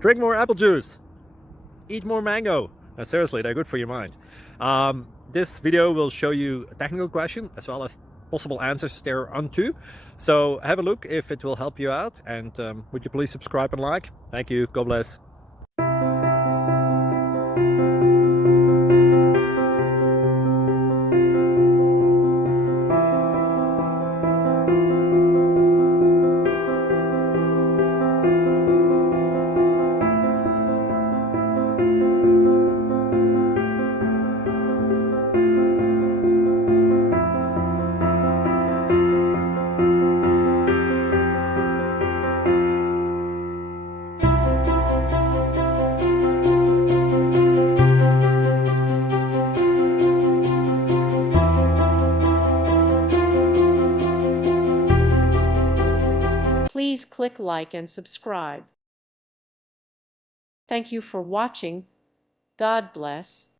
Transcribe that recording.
Drink more apple juice. Eat more mango. No, seriously, they're good for your mind. This video will show you a technical question as well as possible answers thereunto. So have a look if it will help you out, and would you please subscribe and like? Thank you. God bless. Please click like and subscribe. Thank you for watching. God bless.